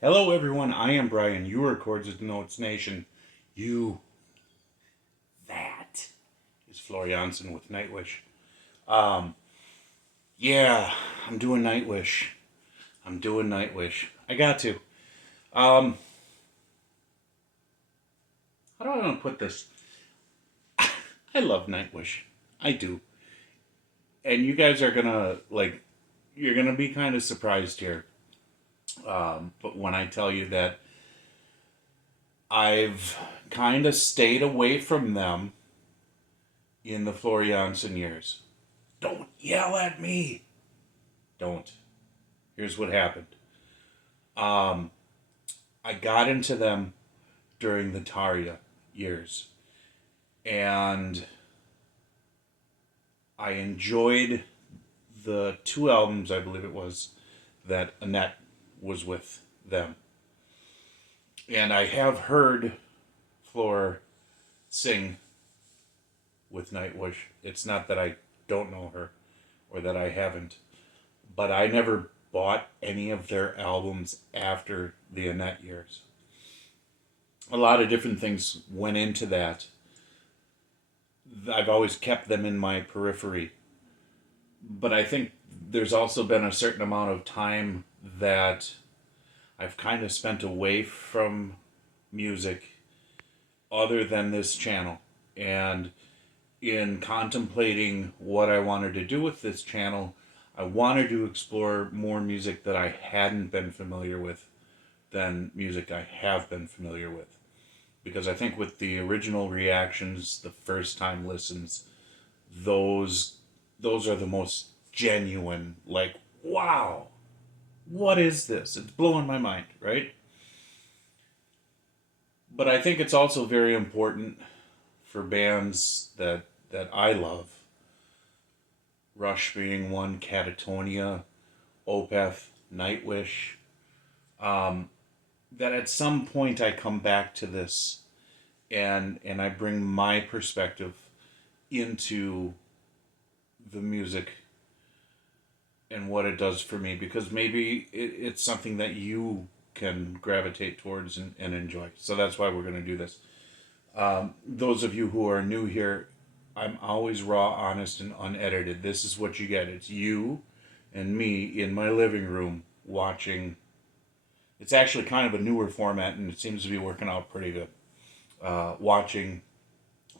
Hello, everyone. I am Brian. You are Chords and Notes Nation. You, that is Florianson with Nightwish. Um, yeah, I'm doing Nightwish. I'm doing Nightwish. I got to. Um, how do I want to put this? I love Nightwish. I do. And you guys are gonna, you're gonna be kind of surprised here. But when I tell you that I've kind of stayed away from them in the Florianson years. Don't yell at me. Don't. Here's what happened. Um, I got into them during the Tarja years, and I enjoyed the two albums, I believe it was, that Annette was with them. And I have heard Flor sing with Nightwish. It's not that I don't know her or that I haven't, but I never bought any of their albums after the Annette years. A lot of different things went into that. I've always kept them in my periphery. But I think there's also been a certain amount of time that I've kind of spent away from music other than this channel. And in contemplating what I wanted to do with this channel, I wanted to explore more music that I hadn't been familiar with than music I have been familiar with. Because I think with the original reactions, the first time listens, those those are the most genuine, like, wow, what is this? It's blowing my mind, right? But I think it's also very important for bands that I love, Rush being one, Catatonia, Opeth, Nightwish, um, that at some point I come back to this and I bring my perspective into the music and what it does for me, because maybe it's something that you can gravitate towards and enjoy. So that's why we're going to do this. Those of you who are new here, I'm always raw, honest, and unedited. This is what you get. It's you and me in my living room watching. It's actually kind of a newer format, and it seems to be working out pretty good. Watching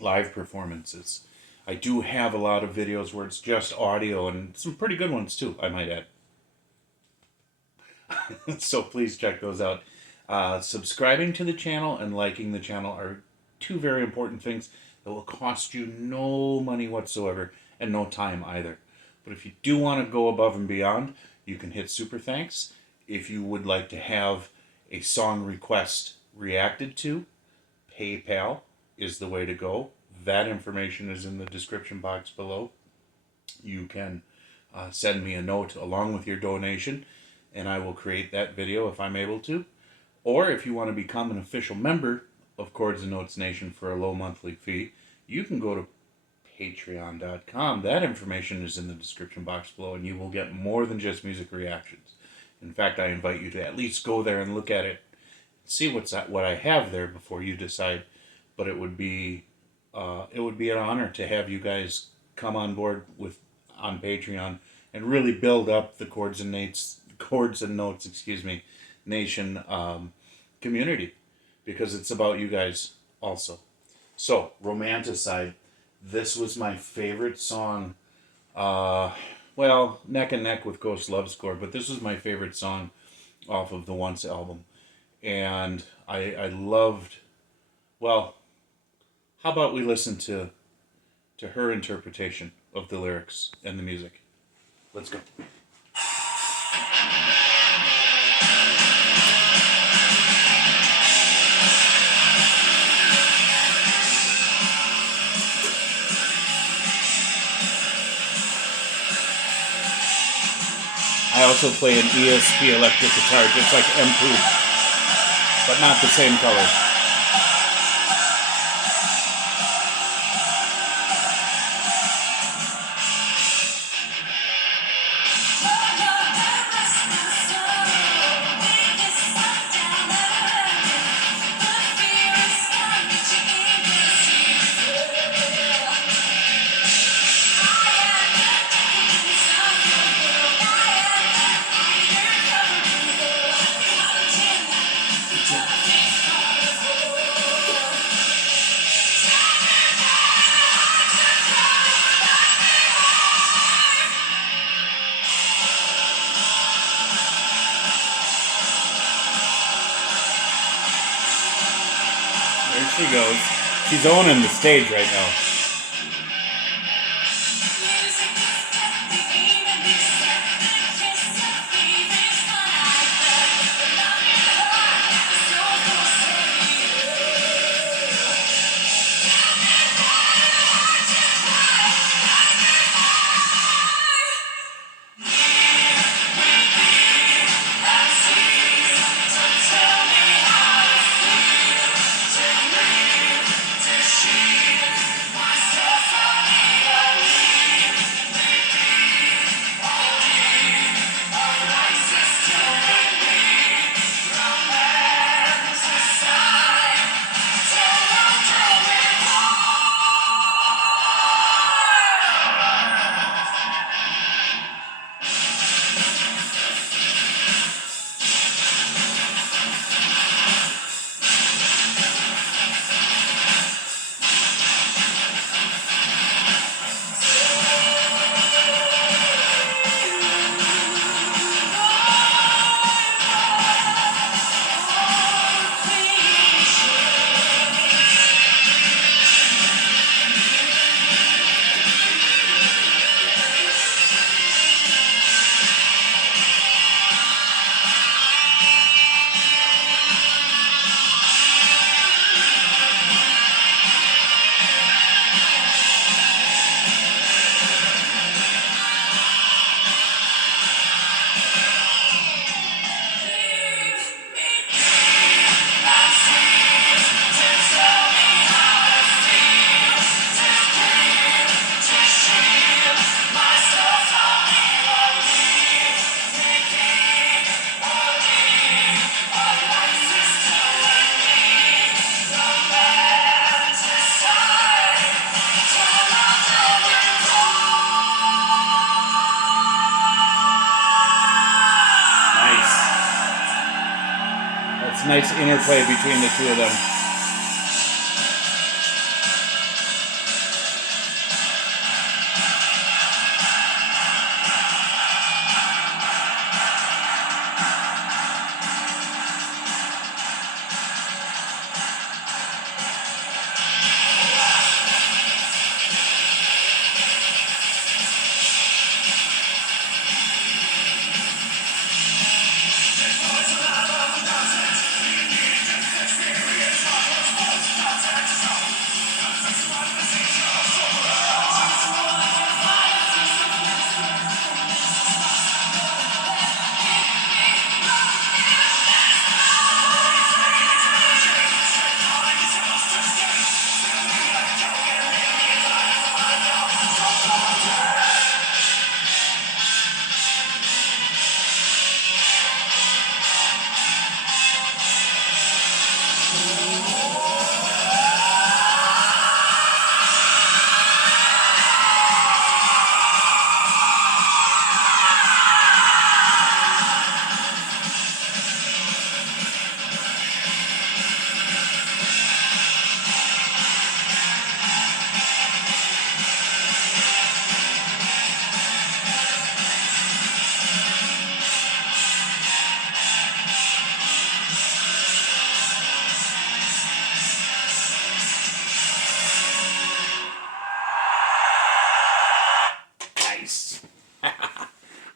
live performances. I do have a lot of videos where it's just audio, and some pretty good ones too, I might add. So please check those out. Subscribing to the channel and liking the channel are two very important things that will cost you no money whatsoever and no time either. But if you do want to go above and beyond, you can hit super thanks. If you would like to have a song request reacted to, PayPal is the way to go. That information is in the description box below. You can send me a note along with your donation, and I will create that video if I'm able to. Or if you want to become an official member of Chords and Notes Nation for a low monthly fee, you can go to patreon.com. That information is in the description box below, and you will get more than just music reactions. In fact, I invite you to at least go there and look at it, see what I have there before you decide. But it would be an honor to have you guys come on board with on Patreon and really build up the Chords and Notes, Nation community, because it's about you guys also. So, Romanticide. This was my favorite song. Well, neck and neck with Ghost Love Score, but this was my favorite song off of the Once album. And I loved, well, how about we listen to her interpretation of the lyrics and the music? Let's go. I also play an ESP electric guitar, just like M2, but not the same color. she goes. She's owning the stage right now. Nice interplay between the two of them.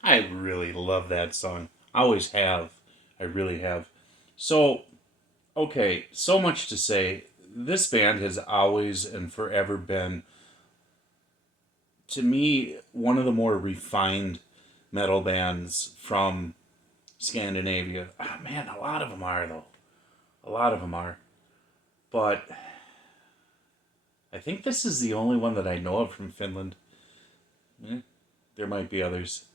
I really love that song. I always have. I really have. So, okay, so much to say. This band has always and forever been, to me, one of the more refined metal bands from Scandinavia. Oh, man, a lot of them are, though. A lot of them are. But I think this is the only one that I know of from Finland. There might be others.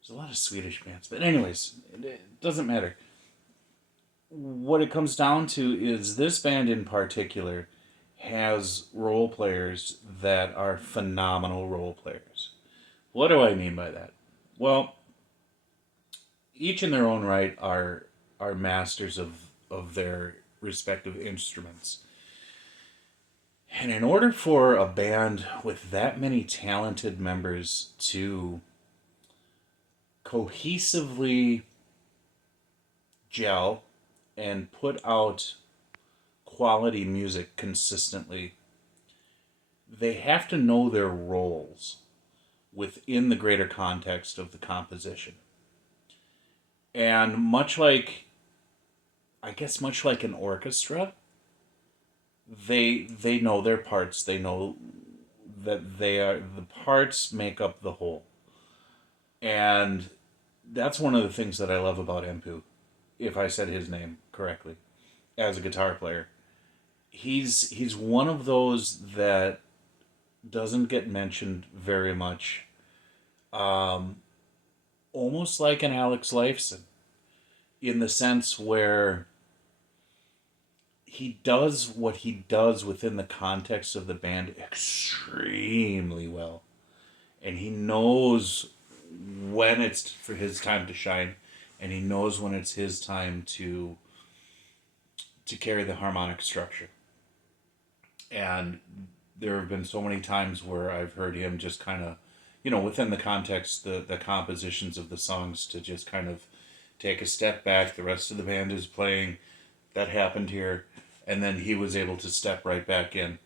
There's a lot of Swedish bands. But anyways, it doesn't matter. What it comes down to is this band in particular has role players that are phenomenal role players. What do I mean by that? Well, each in their own right are masters of their respective instruments. And in order for a band with that many talented members to cohesively gel and put out quality music consistently, they have to know their roles within the greater context of the composition. And much like an orchestra, they know their parts. They know that the parts make up the whole. And that's one of the things that I love about Empu, if I said his name correctly, as a guitar player. He's one of those that doesn't get mentioned very much. Um, Almost like an Alex Lifeson, in the sense where he does what he does within the context of the band extremely well. And he knows when it's for his time to shine, and he knows when it's his time to carry the harmonic structure. And there have been so many times where I've heard him just kind of, within the context, the compositions of the songs, to just kind of take a step back. The rest of the band is playing. That happened here. And then he was able to step right back in.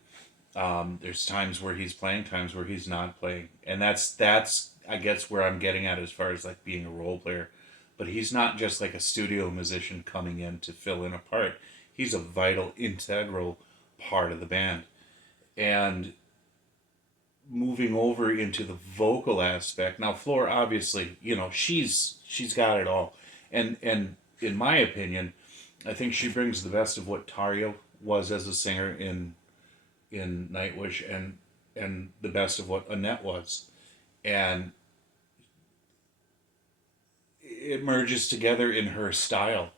There's times where he's playing, times where he's not playing. And that's I guess where I'm getting at as far as like being a role player. But he's not just like a studio musician coming in to fill in a part. He's a vital, integral part of the band. And moving over into the vocal aspect, now Floor obviously, she's got it all. And in my opinion, I think she brings the best of what Tarja was as a singer in Nightwish, and the best of what Annette was. And it merges together in her style,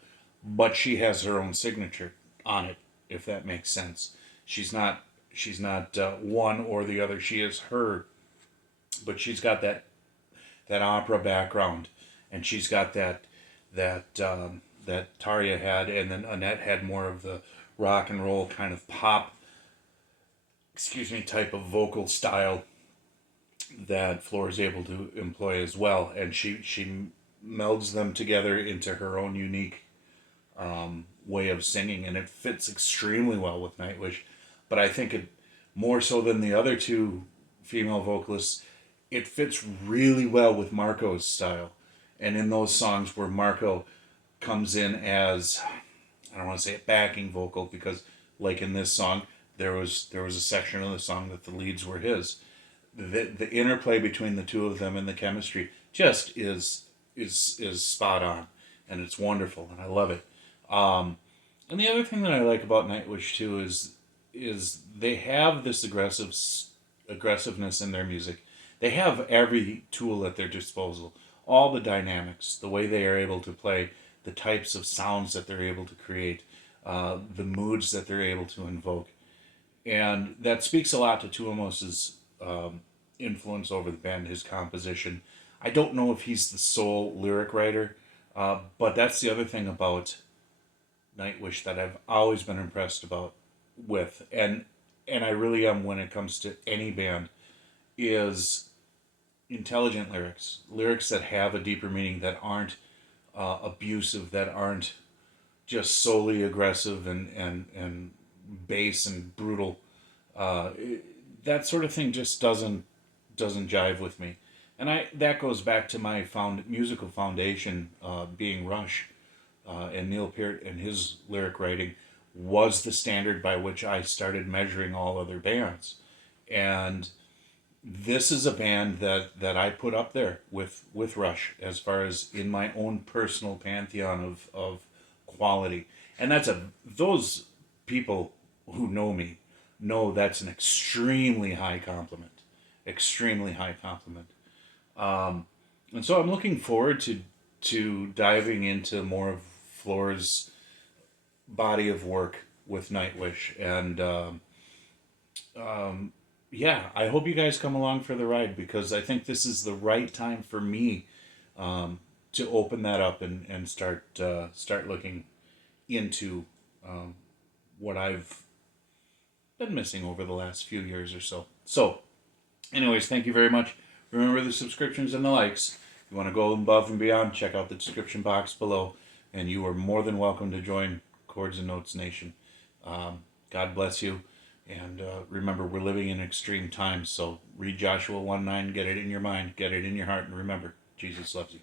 but she has her own signature on it, if that makes sense. She's not one or the other. She is her, but she's got that opera background, and she's got that Tarja had, and then Annette had more of the rock and roll kind of pop, type of vocal style that Floor is able to employ as well, and she melds them together into her own unique way of singing, and it fits extremely well with Nightwish. But I think it, more so than the other two female vocalists, it fits really well with Marco's style. And in those songs where Marco comes in as, I don't want to say a backing vocal, because like in this song, there was a section of the song that the leads were his. The interplay between the two of them and the chemistry just is spot on, and it's wonderful, and I love it. And the other thing that I like about Nightwish too is they have this aggressiveness in their music. They have every tool at their disposal, all the dynamics, the way they are able to play, the types of sounds that they're able to create, the moods that they're able to invoke. And that speaks a lot to Tuomos's influence over the band, his composition. I don't know if he's the sole lyric writer, but that's the other thing about Nightwish that I've always been impressed with, and I really am when it comes to any band, is intelligent lyrics that have a deeper meaning, that aren't abusive, that aren't just solely aggressive and base and brutal. That sort of thing just doesn't jive with me, and that goes back to my musical foundation, being Rush, and Neil Peart and his lyric writing was the standard by which I started measuring all other bands. And this is a band that I put up there with Rush as far as in my own personal pantheon of quality. And those people who know me know that's an extremely high compliment. Extremely high compliment. And so I'm looking forward to diving into more of Floor's body of work with Nightwish. And yeah, I hope you guys come along for the ride, because I think this is the right time for me to open that up and start looking into what I've been missing over the last few years or so. So, anyways, thank you very much. Remember the subscriptions and the likes. If you want to go above and beyond, check out the description box below, and you are more than welcome to join Chords and Notes Nation. God bless you. And remember, we're living in extreme times. So read Joshua 1:9, get it in your mind, get it in your heart, and remember, Jesus loves you.